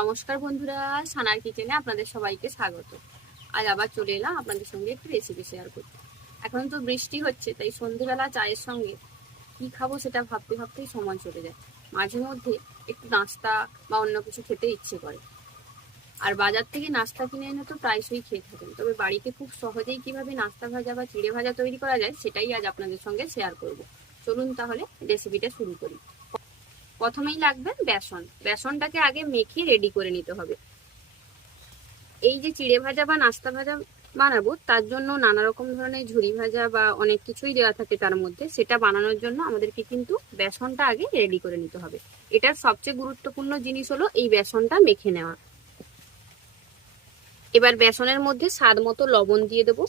নমস্কার বন্ধুরা, সানার কিচেনে আপনাদের সবাইকে স্বাগত। আজ আবার চলে এলাম আপনাদের সঙ্গে একটু রেসিপি শেয়ার করতে। এখন তো বৃষ্টি হচ্ছে, তাই সন্ধেবেলা চায়ের সঙ্গে কি খাব সেটা ভাবতে ভাবতেই সময় চলে যায়। মাঝে মধ্যে একটু নাস্তা বা অন্য কিছু খেতে ইচ্ছে করে। আর বাজার থেকে নাস্তা কিনে এনে তো প্রায়শই খেয়ে থাকেন। তবে বাড়িতে খুব সহজেই কীভাবে নাস্তা ভাজা বা চিড়ে ভাজা তৈরি করা যায়, সেটাই আজ আপনাদের সঙ্গে শেয়ার করব। চলুন তাহলে রেসিপিটা শুরু করি। প্রথমেই লাগবে বেসন। বেসনটাকে আগে মেখে রেডি করে নিতে হবে। এই যে চিড়ে ভাজা বা নাস্তা ভাজা বানাবো, তার জন্য নানা রকম ধরনের ঝুরি ভাজা বা অনেক কিছুই দেওয়া থাকে তার মধ্যে। সেটা বানানোর জন্য আমাদেরকে কিন্তু বেসনটা আগে রেডি করে নিতে হবে। এটার সবচেয়ে গুরুত্বপূর্ণ জিনিস হলো এই বেসনটা মেখে নেওয়া। এবার বেসনের মধ্যে স্বাদ মতো লবণ দিয়ে দেবো।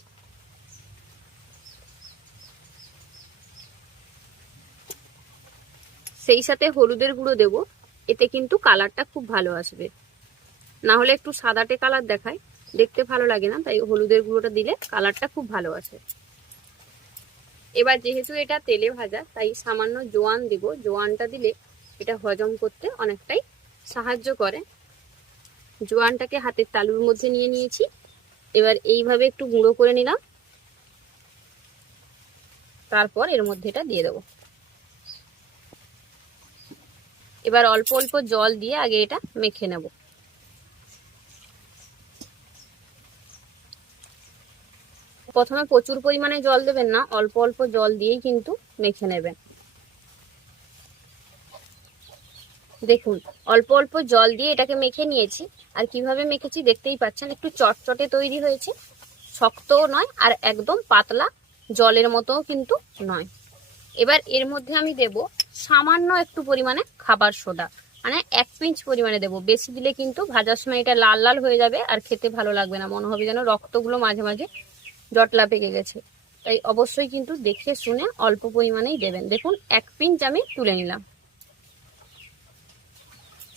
সেই সাথে হলুদের গুঁড়ো দেব। এতে কিন্তু কালারটা খুব ভালো আসবে। না হলে একটু সাদাটে কালার দেখায়। দেখতে ভালো লাগে না, তাই হলুদের গুঁড়োটা দিলে কালারটা খুব ভালো আসে। এবার যেহেতু এটা তেলে ভাজা, তাই সামান্য জোয়ান দিব। জোয়ানটা দিলে এটা হজম করতে অনেকটাই সাহায্য করে। জোয়ানটাকে হাতের তালুর মধ্যে নিয়ে নিয়েছি। এবার এইভাবে একটু গুঁড়ো করে নিলাম। তারপর এর মধ্যে এটা দিয়ে দেবো। এবার অল্প অল্প জল দিয়ে আগে এটা মেখে নেব। প্রথমে প্রচুর পরিমাণে জল দেবেন না, অল্প অল্প জল দিয়েই কিন্তু মেখে নেবেন। দেখুন, অল্প অল্প জল দিয়ে এটাকে মেখে নিয়েছি। আর কীভাবে মেখেছি দেখতেই পাচ্ছেন, একটু চটচটে তৈরি হয়েছে। শক্তও নয় আর একদম পাতলা জলের মতোও কিন্তু নয়। এবার এর মধ্যে আমি দেব সামান্য একটু পরিমাণে খাবার সোডা। মানে এক পিঞ্চ পরিমাণে দেবো। বেশি দিলে কিন্তু ভাজার সময় এটা লাল লাল হয়ে যাবে আর খেতে ভালো লাগবে না। মনে হবে যেন রক্তগুলো মাঝে মাঝে জটলা পেকে গেছে। তাই অবশ্যই কিন্তু দেখে শুনে অল্প পরিমাণেই দেবেন। দেখুন, এক পিঞ্চ আমি তুলে নিলাম।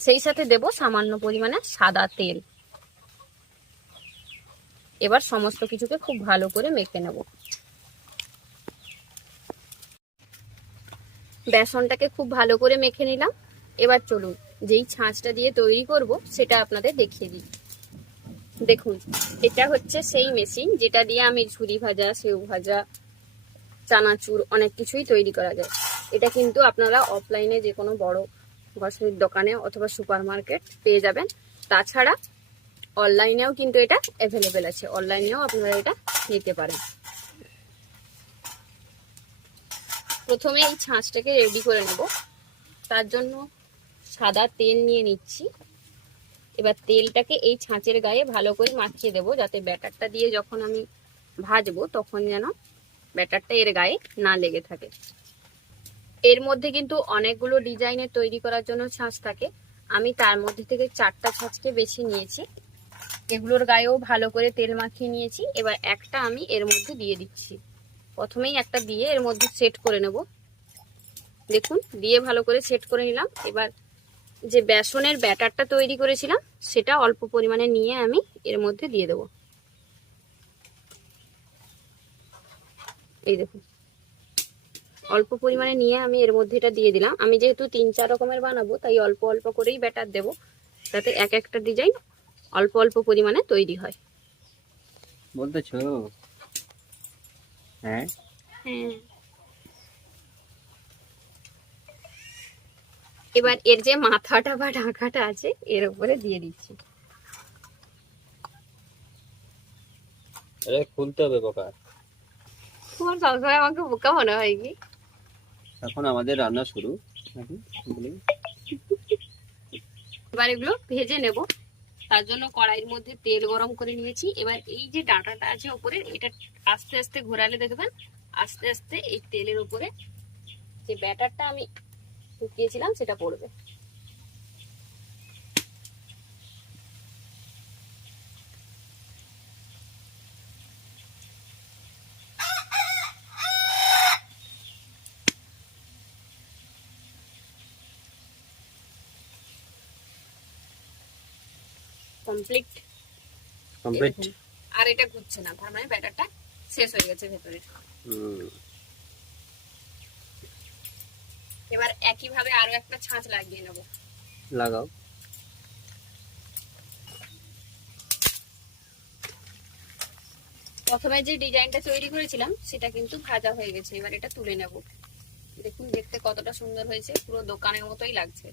সেই সাথে দেব সামান্য পরিমাণে সাদা তেল। এবার সমস্ত কিছুকে খুব ভালো করে মেখে নেব। বেসনটাকে খুব ভালো করে মেখে নিলাম। এবার চলুন, যেই ছাঁচটা দিয়ে তৈরি করব, সেটা আপনাদের দেখিয়ে দিই। দেখুন, এটা হচ্ছে সেই মেশিন যেটা দিয়ে আমি ঝুরি ভাজা, সেউ ভাজা, চানাচুর অনেক কিছুই তৈরি করা যায়। এটা কিন্তু আপনারা অফলাইনে যে কোনো বড় গ্রসারির দোকানে অথবা সুপার মার্কেট পেয়ে যাবেন। তাছাড়া অনলাইনেও কিন্তু এটা অ্যাভেলেবেল আছে। অনলাইনেও আপনারা এটা নিতে পারেন। প্রথমে এই ছাঁচটাকে রেডি করে নেব। তার জন্য সাদা তেল নিয়ে নিচ্ছি। এবার তেলটাকে এই ছাঁচের গায়ে ভালো করে মাখিয়ে দেবো, যাতে ব্যাটারটা দিয়ে যখন আমি ভাজবো তখন যেন ব্যাটারটা এর গায়ে না লেগে থাকে। এর মধ্যে কিন্তু অনেকগুলো ডিজাইনের তৈরি করার জন্য ছাঁচ থাকে। আমি তার মধ্যে থেকে চারটা ছাঁচকে বেছে নিয়েছি। এগুলোর গায়েও ভালো করে তেল মাখিয়ে নিয়েছি। এবার একটা আমি এর মধ্যে দিয়ে দিচ্ছি। প্রথমেই একটা দিয়ে এর মধ্যে সেট করে নেব। দেখুন, দিয়ে ভালো করে সেট করে নিলাম। এবার যে বেসনের ব্যাটারটা তৈরি করেছিলাম, সেটা অল্প পরিমাণে নিয়ে আমি এর মধ্যে দিয়ে দেব। এই দেখুন, অল্প পরিমাণে নিয়ে আমি এর মধ্যে এটা দিয়ে দিলাম। আমি যেহেতু তিন, চার রকমের বানাবো, তাই অল্প অল্প করেই ব্যাটার দেব, যাতে এক একটা ডিজাইন অল্প অল্প পরিমাণে তৈরি হয়। বলতেছো? হ্যাঁ। এবার এর যে মাথাটা বা ঢাকাটা আছে এর উপরে দিয়ে দিচ্ছি। আরে খুলতে হবে বাবা তোমার সবসময় আমাকে বোকা মনে হয় কি? এখন আমাদের রান্না শুরু। নাকি? এবার এগুলো ভেজে নেব। তার জন্য কড়াইয়ের মধ্যে তেল গরম করে নিয়েছি। এবার এই যে ডাটাটা আছে ওপরে, এটা আস্তে আস্তে ঘোরালে দেখবেন আস্তে আস্তে এই তেলের উপরে যে ব্যাটারটা আমি শুকিয়েছিলাম, সেটা পড়বে। কমপ্লিট কমপ্লিট আর এটা ঘুরছে না তার মানে ব্যাটারটা শেষ হয়ে গেছে ভেতরে। এবার একই ভাবে আরও একটা ছাঁচ লাগিয়ে নেব। লাগাও। প্রথমে যে ডিজাইনটা তৈরি করেছিলাম সেটা কিন্তু ভাজা হয়ে গেছে। এবার এটা তুলে নেব। দেখুন দেখতে কতটা সুন্দর হয়েছে। পুরো দোকানের মতোই লাগছে।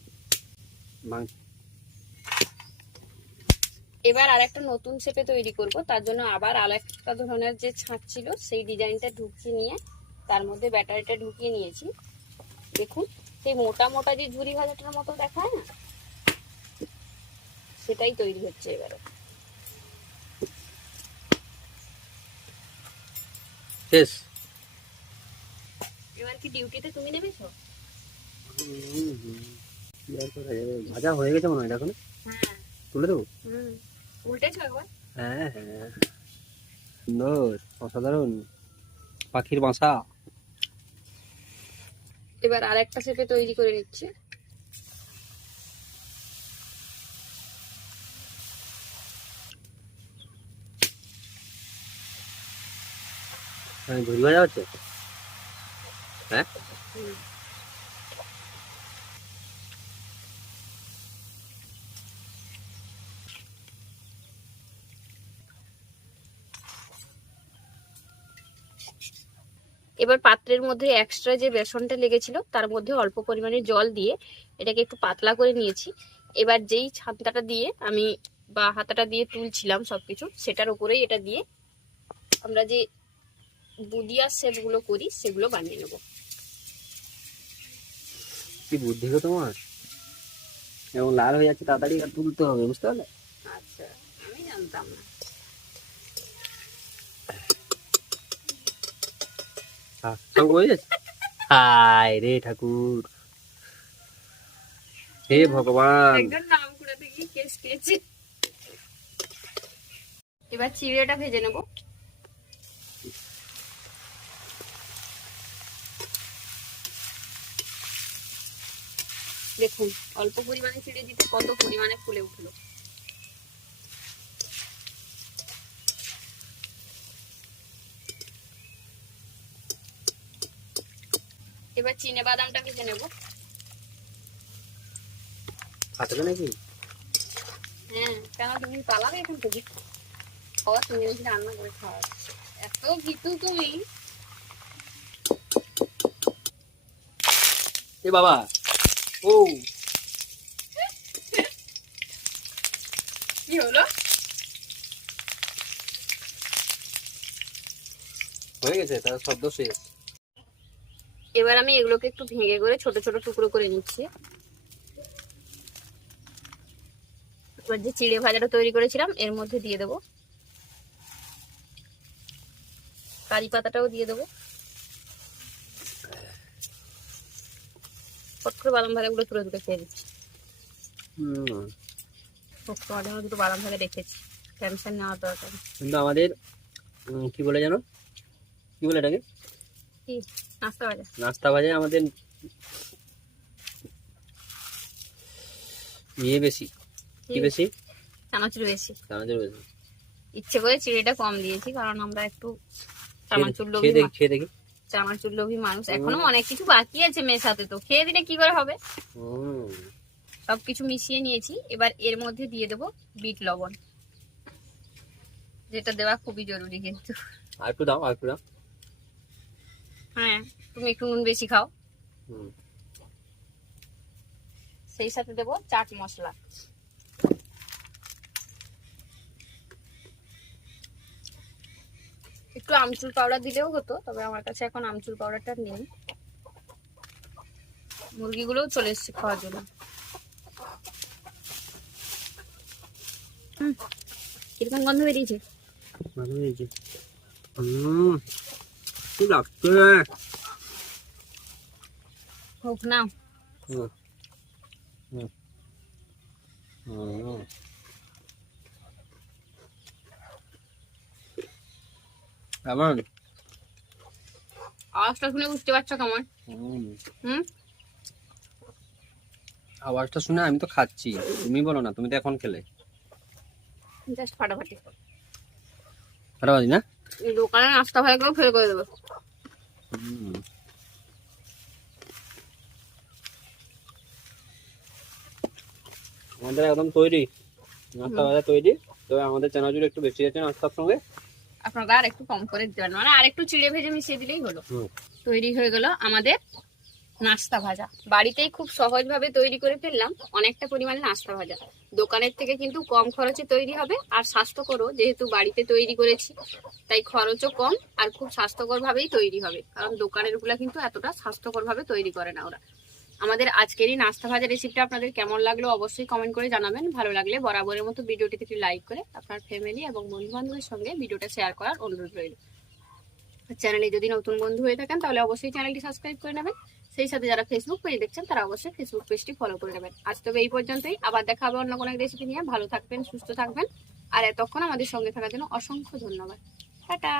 এবার আর একটা নতুন শেপে তৈরি করব। তার জন্য আবার আর একটা ধরনের যে ছাঁচ ছিল সেই ডিজাইনটা ঢুকিয়ে নিয়ে তার মধ্যে ব্যাটারিটা ঢুকিয়ে নিয়েছি। দেখুন সেই মোটা মোটা যে ঝুড়ি ভাজাটার মতো দেখায় না? সেটাই তৈরি হচ্ছে এবারে। শেষ। এবার কি ডিউটিতে তুমি নেবেছো? ভাজা হয়ে গেছে মনে হয় এখন? হ্যাঁ। তুলে দেবো? হুম। উল্টেছো একবার? হ্যাঁ হ্যাঁ। সুন্দর অসাধারণ। পাখির বাসা। এবার আর একটা শেপে তৈরি করে নিচ্ছে। হ্যাঁ, ঝুড়ি হচ্ছে? হ্যাঁ? এবার পাত্রের মধ্যে এক্সট্রা যে বেসনটা লেগেছিল তার মধ্যে অল্প পরিমাণে জল দিয়ে এটাকে একটু পাতলা করে নিয়েছি। এবার যেই ছান্তাটা দিয়ে আমি বা হাতাটা দিয়ে তুলছিলাম সব কিছু সেটার উপরেই এটা দিয়ে আমরা যে বুদিয়া শেপগুলো করি সেগুলো বানিয়ে নেব। কি বুদ্ধি গো তোমার? এবং লাল হয়ে যাচ্ছে তাড়াতাড়ি তুলতে হবে বুঝতে পারলে? আচ্ছা আমি জানতাম না। সব হয়ে রে ঠাকুর হে ভগবান এবার চিড়েটা ভেজে নেব দেখুন অল্প পরিমাণে চিড়ে দিতে কত পরিমাণে ফুলে উঠল? এবার চিনে বাদামটা ভেজে নেব। ফাটবে নাকি? হ্যাঁ কেন তুমি পালাবে এখন থেকে? খাওয়া তুমি নাকি রান্না করে খাওয়া। এত ভীতু তুমি। এ বাবা ও। কি হলো? হয়ে গেছে তার শব্দ শেষ। এবার আমি এগুলোকে একটু ভেঙে করে ছোট ছোট টুকরো করে নিচ্ছি। এবার যে চিড়ে ভাজাটা তৈরি করেছিলাম এর মধ্যে দিয়ে দেবো। কারি পাতাটাও দিয়ে দেবো। ফট করে বাদাম ভাজাগুলো তুলে তুলে খেয়ে দিচ্ছি তোমাদের দুটো বাদাম ভাজা রেখেছি টেনশন নেওয়ার দরকার কিন্তু আমাদের কি বলে জানো কি বলে এটাকে? কি? নাস্তা ভাজা নাস্তা আমাদের ইয়ে বেশি। কি বেশি? চানাচুর বেশি। চানাচুর বেশি। ইচ্ছে করে চিড়েটা কম দিয়েছি কারণ আমরা একটু চানাচুর লোভী খেয়ে দেখি। চানাচুর লোভী মানুষ। এখনও অনেক কিছু বাকি আছে মেয়ের সাথে তো। খেয়ে দিলে কি করে হবে? সবকিছু মিশিয়ে নিয়েছি। এবার এর মধ্যে দিয়ে দেবো বিট লবণ। যেটা দেওয়া খুবই জরুরি কিন্তু। আর একটু দাও আর একটু দাও। হ্যাঁ তুমি একটু নুন বেশি খাও। হুম। সেই সাথে দেবো চাট মশলা। একটু আমচুর পাউডার দিলেও হতো তবে আমার কাছে এখন আমচুর পাউডারটা নেই। মুরগিগুলোও চলে এসছে খাওয়ার জন্য। হুম, কীরকম গন্ধ বেরিয়েছে? হুম কি লাগছে হোক না হুম হুম হুম কেমন আওয়াজটা শুনে বুঝতে পারছ কেমন হুম হুম আওয়াজটা শুনে আমি তো খাচ্ছি তুমি বলো না তুমি তো এখন খেলে জাস্ট ফাটাফাটি খারাপ না দোকানে নাস্তা ভাই করে ফেল করে দেবো। আমাদের একদম তৈরি। নাস্তা ভাজা তৈরি। তবে আমাদের চানাচুর একটু বেশি আছে নাস্তার সঙ্গে? আপনারা আর একটু কম করে দিতে পারেন। মানে আর একটু চিড়ে ভেজে মিশিয়ে দিলেই হলো। তৈরি হয়ে গেল আমাদের নাস্তা ভাজা। বাড়িতেই খুব সহজভাবে তৈরি করে ফেললাম, অনেকটা পরিমাণে নাস্তা ভাজা। দোকানের থেকে কিন্তু কম খরচে তৈরি হবে, আর স্বাস্থ্যকরও, যেহেতু বাড়িতে তৈরি করেছি, তাই খরচও কম আর খুব স্বাস্থ্যকর ভাবেই তৈরি হবে, কারণ দোকানেরগুলা কিন্তু এতটা স্বাস্থ্যকর ভাবে তৈরি করে না ওরা। আমাদের আজকেরই নাস্তা ভাজা রেসিপিটা আপনাদের কেমন লাগল অবশ্যই কমেন্ট করে জানাবেন। ভালো লাগলে বরাবরের মতো ভিডিওটি একটি লাইক করে আপনার ফ্যামিলি এবং বন্ধু বান্ধবের সঙ্গে ভিডিওটা শেয়ার করার অনুরোধ রইল। চ্যানেলে যদি নতুন বন্ধু হয়ে থাকেন, তাহলে অবশ্যই চ্যানেলটি সাবস্ক্রাইব করে নেবেন। সেই সাথে যারা ফেসবুক পেজ দেখছেন, তারা অবশ্যই ফেসবুক পেজটি ফলো করে নেবেন। আজ তবে এই পর্যন্তই। আবার দেখা হবে অন্য কোনো এক রেসিপি নিয়ে। ভালো থাকবেন, সুস্থ থাকবেন। আর এতক্ষণ আমাদের সঙ্গে থাকার জন্য অসংখ্য ধন্যবাদ। টাটা!